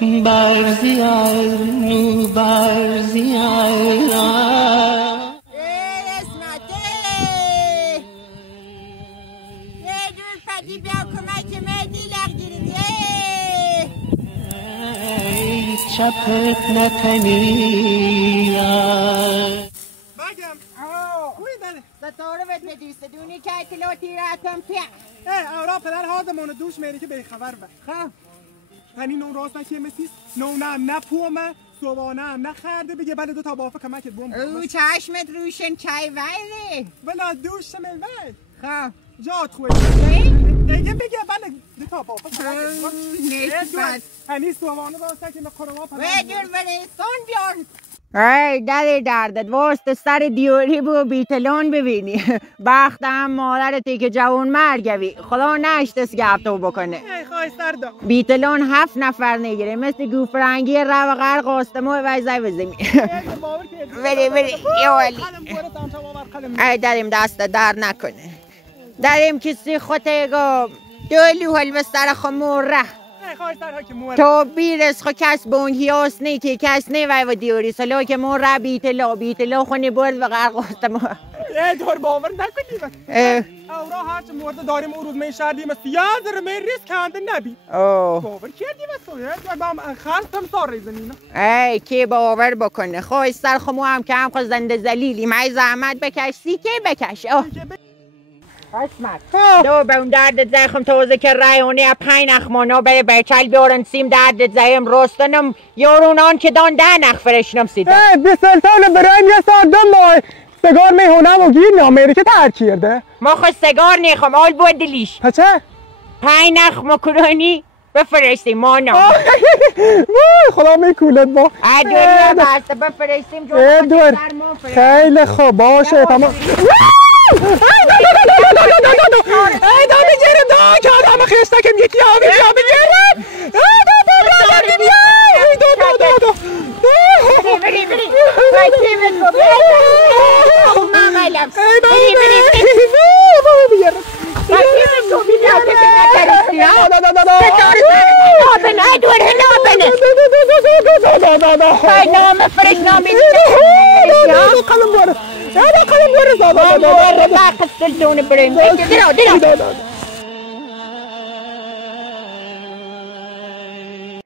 برزیار نو برزیار چپت نتنیار بگم خوی بله ستاره بد بدیسته دونی که اطلاعاتی راتم پیا اورا پدر هادمون دوش میری که به خبر به خب تنی نو راست نکیه مسیس نو نه پومه سوانه نه خرده بگه بله دو تا بافه کمکت بوم او چشمت روشن چای ویلی بلا دوش میوه خب جات خوی دیگه بگه بله دو تا بافه نشبت تنی سوانه راست نکیه مقرما پدر ویدون ولی سون بیارن ای دل دردت واسه سر دیوری بو بیتلون ببینی بختم مادرتی که جوان مرگوی خدا نشتس گفتو بکنه ای خواهی سردا بیتلون 7 نفر نگیره مثل گوفرنگی رو غرق آستمو ویزای وزمی بری یه والی ای داریم دست در نکنه داریم کسی خودگو دولی حلوه سر خموره تو بیرس خو کس بونگیاس نی که کس نی و دیوری سلو که مور بیتلا خونی برد و غرق آستمو دور باور نکنی اورا هرچه مورد داریم او روز می شردیم است یادر می ریس کنده نبی باور کردی بس تو با خرستم سار ریزنینا ای کی باور بکنه خوی سر خمو هم که هم خو زنده ذلیلی مای زحمت بکش سیکه بکش اسمت دو به اون درد زخم توزه که رایونی 5 نخمانو بره برچل بیارن سیم درد زیم رستنم یارونان که دان 10 نخ فرشنم سیده 20 سال برایم یه سال 2 ماه سگار میهونم و گیر امریکا ترک کرده ما خود سگار نیخم آل بود دلیش پچه 5 نخ مکرونی بفرستیم مانا خدا میکولت با دنیا بسته بفرستیم دور خیلی خوب باشه تمام ای دا میگیرم دا که آدم خیستکم یکی آبی بیا بگیرم قلم برس